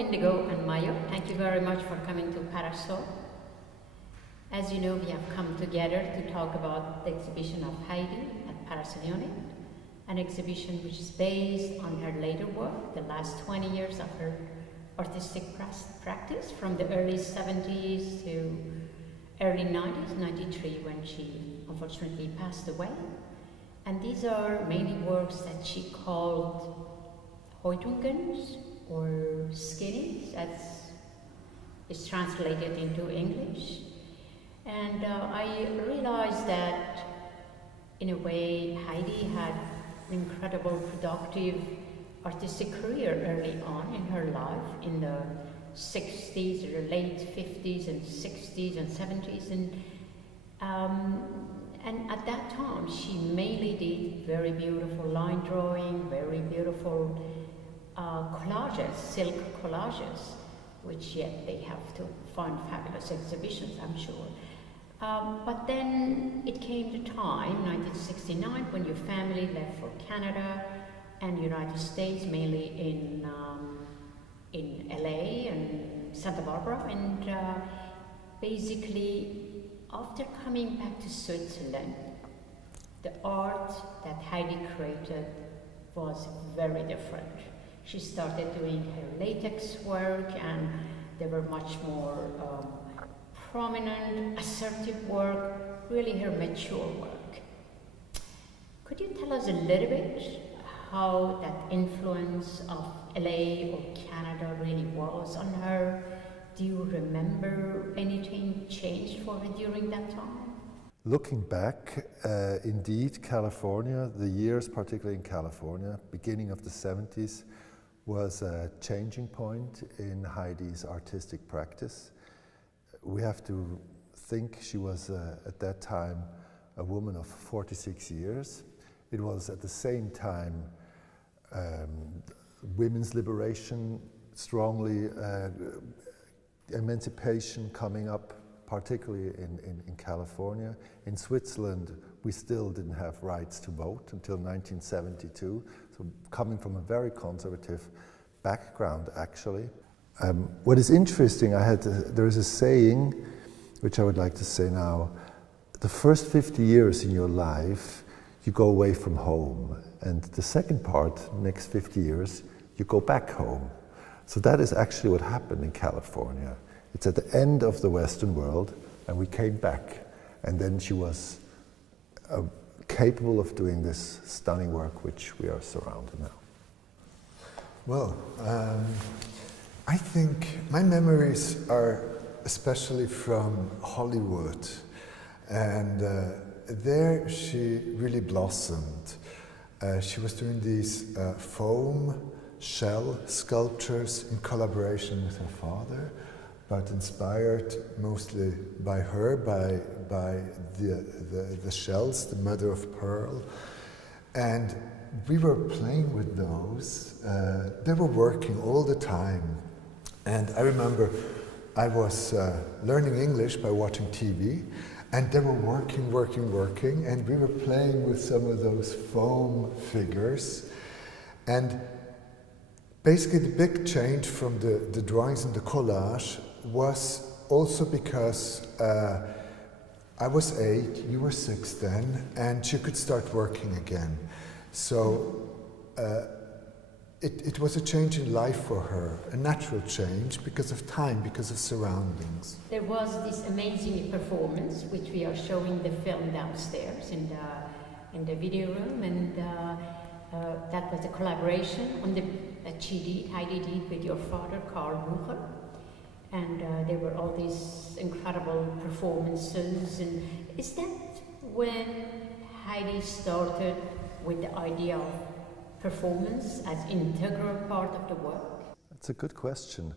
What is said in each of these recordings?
Indigo and Mayo, thank you very much for coming to Parasol. As you know, we have come together to talk about the exhibition of Heidi at Parasol, an exhibition which is based on her later work, the last 20 years of her artistic practice, from the early 70s to early 90s, 93, when she unfortunately passed away. And these are mainly works that she called Häutungen or skinnies, as is translated into English. And I realized that in a way Heidi had an incredible productive artistic career early on in her life, in the 60s or late 50s and 60s and 70s, and at that time she mainly did very beautiful line drawing, very beautiful collages, silk collages, which yet they have to find fabulous exhibitions, I'm sure. But then it came the time, 1969, when your family left for Canada and United States, mainly in LA and Santa Barbara, and basically after coming back to Switzerland, the art that Heidi created was very different. She started doing her latex work, and there were much more prominent, assertive work, really her mature work. Could you tell us a little bit how that influence of LA or Canada really was on her? Do you remember anything changed for her during that time? Looking back, indeed, California, the years particularly in California, beginning of the 70s, was a changing point in Heidi's artistic practice. We have to think she was at that time a woman of 46 years. It was at the same time women's liberation, strongly emancipation coming up, particularly in California. In Switzerland, we still didn't have rights to vote until 1972, so coming from a very conservative background, actually. What is interesting, there is a saying, which I would like to say now: the first 50 years in your life, you go away from home, and the second part, next 50 years, you go back home. So that is actually what happened in California. It's at the end of the Western world, and we came back. And then she was capable of doing this stunning work, which we are surrounded now. Well, I think my memories are especially from Hollywood. And there she really blossomed. She was doing these foam shell sculptures in collaboration with her father, but inspired mostly by her, by the shells, the mother of pearl. And we were playing with those. They were working all the time. And I remember I was learning English by watching TV, and they were working, and we were playing with some of those foam figures. And basically, the big change from the drawings and the collage was also because I was 8, you were 6 then, and she could start working again. So it was a change in life for her, a natural change because of time, because of surroundings. There was this amazing performance, which we are showing the film downstairs in the video room, and that was a collaboration on that Heidi did with your father, Karl Bucher. And there were all these incredible performances. And is that when Heidi started with the idea of performance as integral part of the work? That's a good question.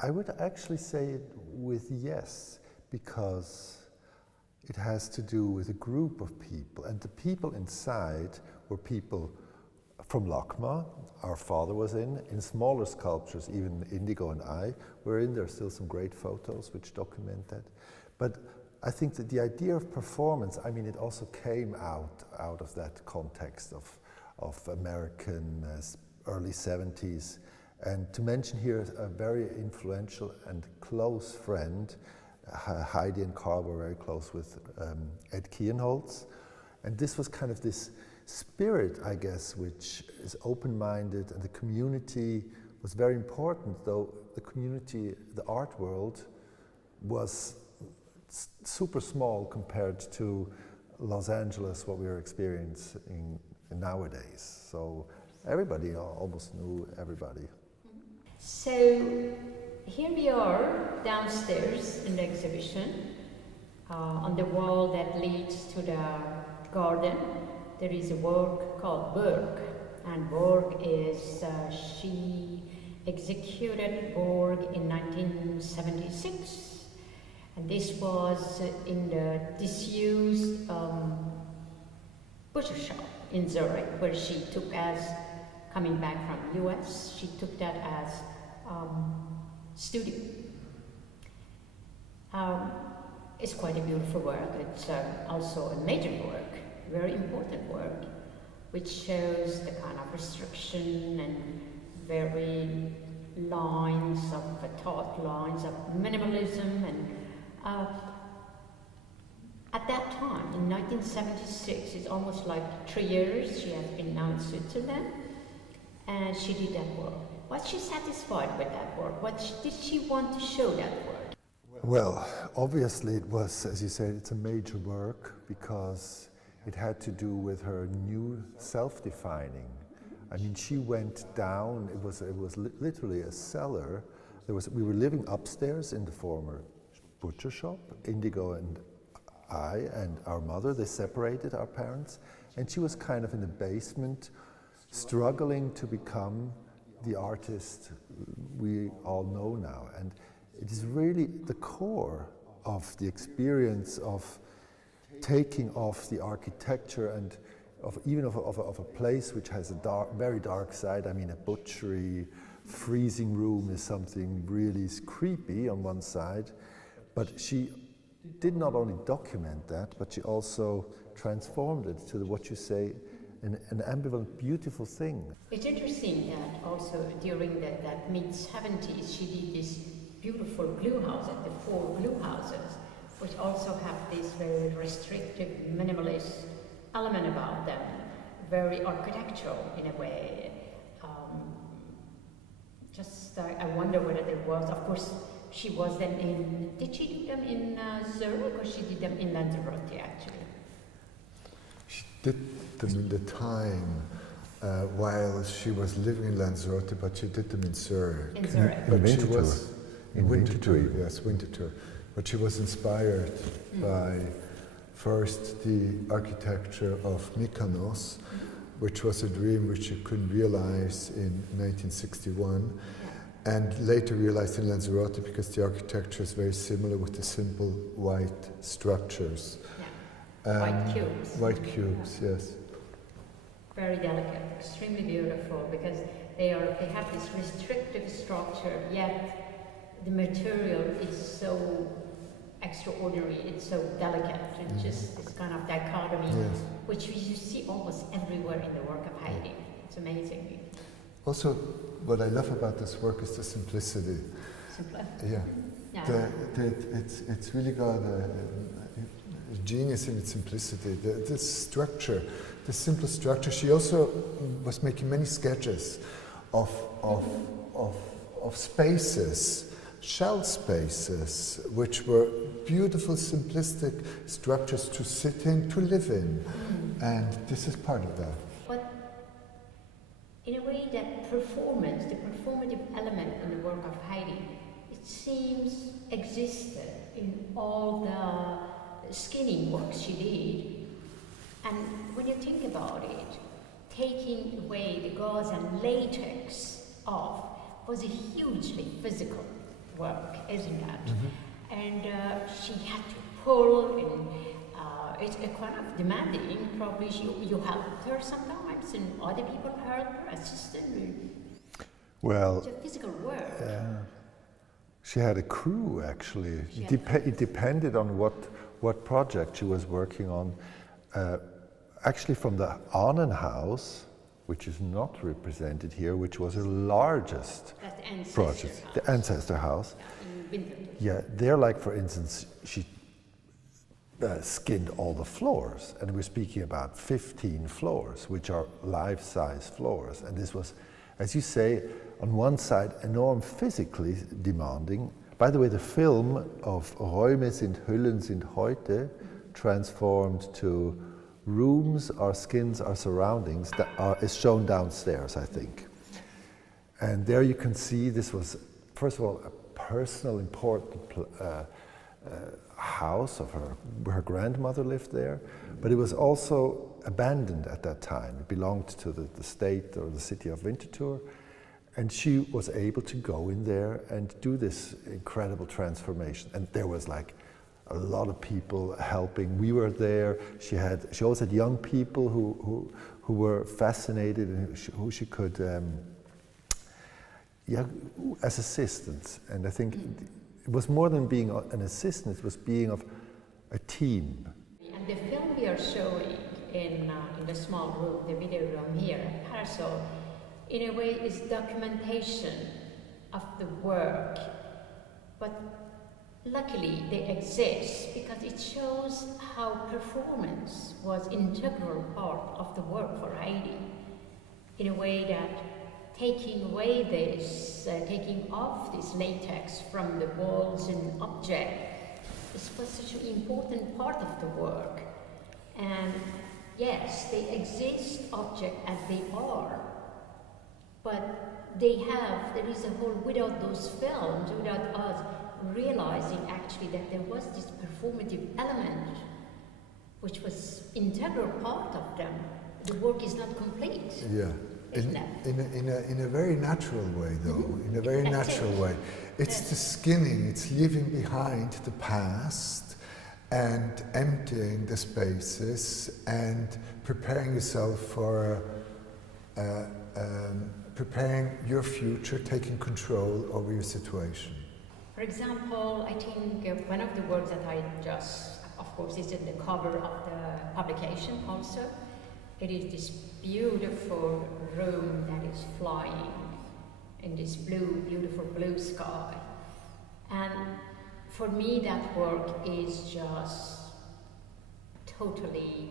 I would actually say it with yes, because it has to do with a group of people, and the people inside were people from LACMA. Our father was in smaller sculptures, even Indigo and I were in. There are still some great photos which document that. But I think that the idea of performance, I mean, it also came out of that context of American early 70s And to mention here a very influential and close friend, Heidi and Carl were very close with Ed Kienholz. And this was kind of this spirit, I guess, which is open-minded, and the community was very important, though the community, the art world, was super small compared to Los Angeles, what we are experiencing nowadays. So everybody almost knew everybody. So here we are downstairs in the exhibition. On the wall that leads to the garden, there is a work called Borg. And Borg is, she executed Borg in 1976. And this was in the disused butcher shop in Zurich, where she took as, coming back from US, she took that as studio. It's quite a beautiful work. It's also a major work, very important work, which shows the kind of restriction and very lines of taut lines of minimalism. And at that time, in 1976, it's almost like 3 years she has been now in Switzerland, and she did that work. Was she satisfied with that work? Did she want to show that work? Well, obviously it was, as you said, it's a major work because it had to do with her new self-defining. I mean, she went down, it was literally a cellar. We were living upstairs in the former butcher shop. Indigo and I and our mother, they separated, our parents, and she was kind of in the basement, struggling to become the artist we all know now. And it is really the core of the experience of taking off the architecture and even of a place which has a very dark side. I mean, a butchery, freezing room is something really creepy on one side, but she did not only document that, but she also transformed it to what you say, an ambivalent, beautiful thing. It's interesting that also during that mid-70s she did this beautiful glue houses, the 4 glue houses, which also have this very restrictive, minimalist element about them, very architectural in a way. I wonder whether there was, of course, she was then in, did she do them in Zurich, or she did them in Lanzarote actually? She did them in the time while she was living in Lanzarote, but she did them in Zurich. In Zurich. In Winterthur. In Winterthur, yes, Winterthur. But she was inspired by first the architecture of Mykonos, which was a dream which she couldn't realize in 1961, and later realized in Lanzarote because the architecture is very similar with the simple white structures. Yeah. White cubes. White cubes, yes. Very delicate, extremely beautiful, because they have this restrictive structure, yet the material is so extraordinary, it's so delicate, it's just this kind of dichotomy, which you see almost everywhere in the work of Heidi. It's amazing. Also, what I love about this work is the simplicity. Yeah. It's really got a genius in its simplicity. The structure, the simple structure. She also was making many sketches of spaces, shell spaces, which were beautiful, simplistic structures to sit in, to live in. And this is part of that. But in a way, that performance, the performative element in the work of Heidi, it seems existed in all the skinning works she did. And when you think about it, taking away the gauze and latex off was a hugely physical work, isn't it? And she had to pull, and it's a kind of demanding. Probably you helped her sometimes, and other people helped her, assisted. Well, it's a physical work. She had a crew actually. It depended on what project she was working on. Actually, from the Arnhem house, which is not represented here, which was her largest That's the ancestor project, house. the ancestor house. Yeah, in Winterthur. Yeah, there, like for instance, she skinned all the floors, and we're speaking about 15 floors, which are life-size floors. And this was, as you say, on one side, enormous physically demanding. By the way, the film of Räume sind Hüllen sind heute transformed to rooms, our skins, our surroundings, is shown downstairs, I think. And there you can see this was, first of all, a personal, important house of her grandmother lived there, but it was also abandoned at that time. It belonged to the state or the city of Winterthur, and she was able to go in there and do this incredible transformation. And there was like a lot of people helping. We were there. She also had young people who were fascinated and who she could, as assistants. And I think it was more than being an assistant, it was being of a team. And the film we are showing in the small room, the video room here at Parasol, in a way is documentation of the work, but luckily they exist because it shows how performance was integral part of the work for Heidi, in a way that taking away this, taking off this latex from the walls and object, this was such an important part of the work. And yes, they exist object as they are, but there is a whole, without those films, without us realizing actually that there was this performative element which was integral part of them. The work is not complete. Yeah. In a very natural way, though, in a very natural way. It's the skinning, it's leaving behind the past and emptying the spaces and preparing yourself for preparing your future, taking control over your situation. For example, I think one of the works that I just, of course, is in the cover of the publication also. It is this beautiful room that is flying in this beautiful blue sky. And for me, that work is just totally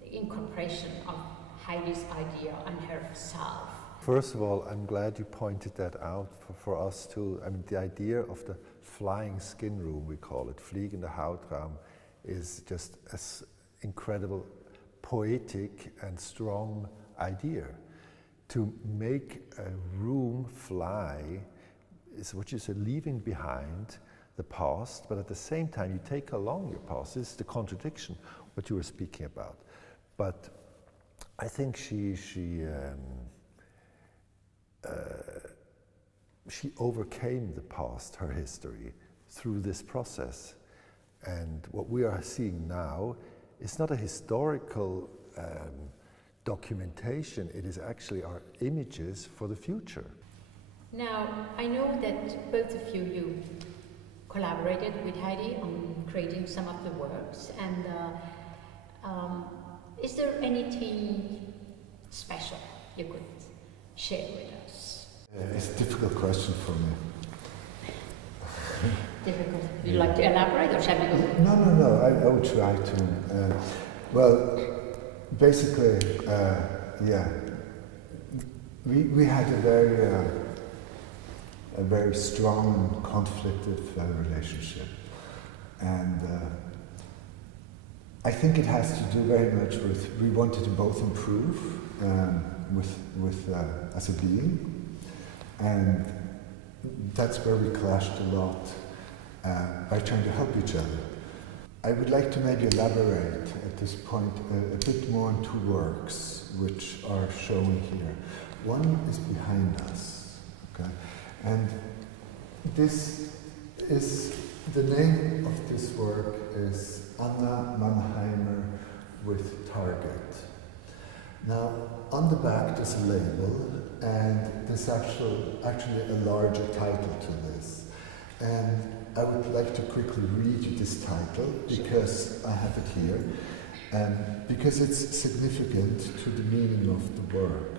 the incorporation of Heidi's idea and herself. First of all, I'm glad you pointed that out for us too. I mean, the idea of the flying skin room, we call it, Fliegende Hautraum, is just an incredible, poetic and strong idea. To make a room fly is what you said, leaving behind the past, but at the same time you take along your past. This is the contradiction, what you were speaking about. But I think she overcame the past, her history, through this process. And what we are seeing now is not a historical documentation, it is actually our images for the future. Now, I know that both of you collaborated with Heidi on creating some of the works, and is there anything special you could share with us? It's a difficult question for me. Difficult. Would you like to elaborate, or shall we go? No, I would try to. Well, basically, we had a very strong and conflicted relationship, and I think it has to do very much with we wanted to both improve as a being, and that's where we clashed a lot by trying to help each other. I would like to maybe elaborate at this point a bit more on two works which are shown here. One is behind us, okay? And this is, the name of this work is Anna Mannheimer with Target. Now, on the back there's a label, and there's actually a larger title to this. And I would like to quickly read you this title, because I have it here. because it's significant to the meaning of the work.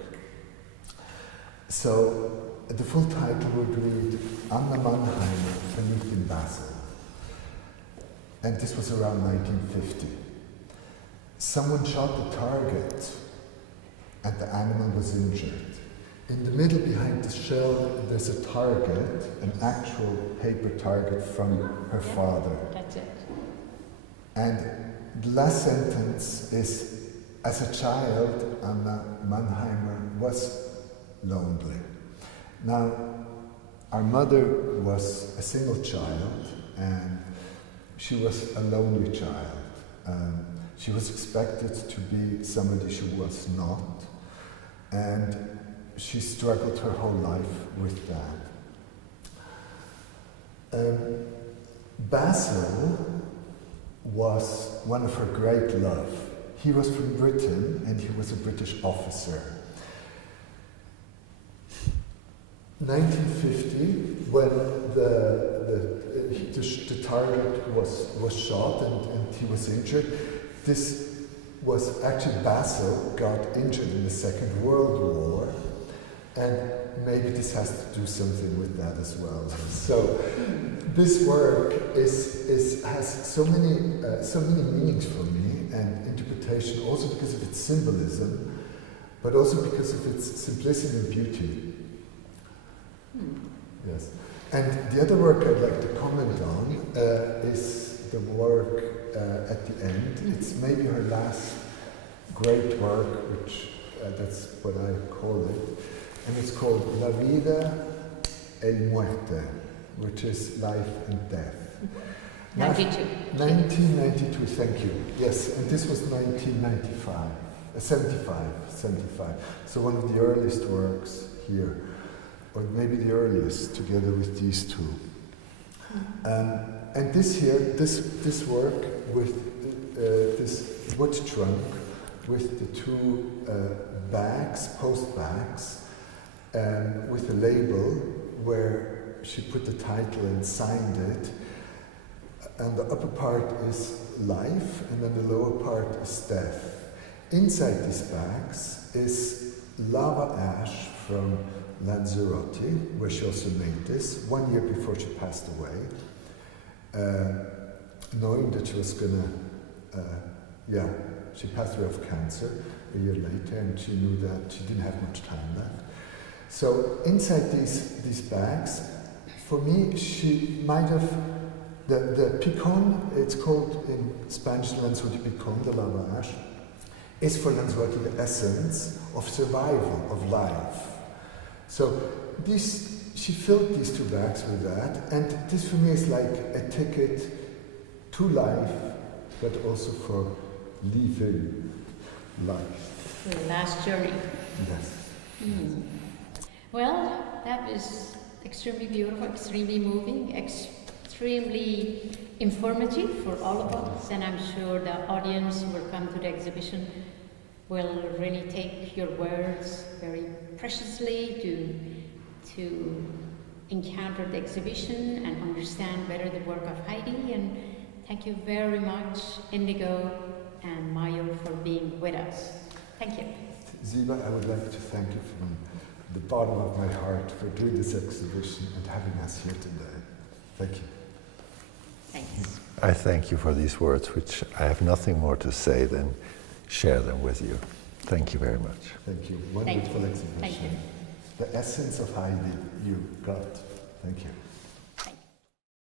So the full title would read Anna Mannheimer verliebt in Basel. And this was around 1950. Someone shot the target and the animal was injured. In the middle behind the shell there's a target, an actual paper target from her father. That's it. And the last sentence is, as a child, Anna Mannheimer was lonely. Now, our mother was a single child and she was a lonely child. She was expected to be somebody she was not, and she struggled her whole life with that. Basil was one of her great love. He was from Britain and he was a British officer. 1950, when the target was shot and he was injured, this was actually Basil got injured in the Second World War, and maybe this has to do something with that as well. So this work has so many meanings for me and interpretation, also because of its symbolism, but also because of its simplicity and beauty. Yes. And the other work I'd like to comment on is the work at the end. It's maybe her last great work, which that's what I call it. And it's called La Vida e Muerte, which is life and death. 1992, thank you. Yes, and this was 75. So one of the earliest works here, or maybe the earliest, together with these two. And this work with this wood trunk, with the two bags, post bags, with a label where she put the title and signed it. And the upper part is life, and then the lower part is death. Inside these bags is lava ash from Lanzarote, where she also made this, 1 year before she passed away, knowing that she was gonna, she passed away of cancer a year later, and she knew that she didn't have much time left. So inside these bags, for me, she might have, the picon, it's called in Spanish Lanzarote picon, the lava ash, is for Lanzarote the essence of survival, of life. So she filled these two bags with that, and this for me is like a ticket to life, but also for living life. The last journey. Yes. Well, that is extremely beautiful, extremely moving, extremely informative for all of us, and I'm sure the audience who will come to the exhibition will really take your words very preciously to encounter the exhibition and understand better the work of Heidi. And thank you very much, Indigo and Mayo, for being with us. Thank you. Ziba, I would like to thank you from the bottom of my heart for doing this exhibition and having us here today. Thank you. Thanks. I thank you for these words, which I have nothing more to say than share them with you. Thank you very much. Thank you. Wonderful exhibition. Thank you. The essence of Heidi you got. Thank you.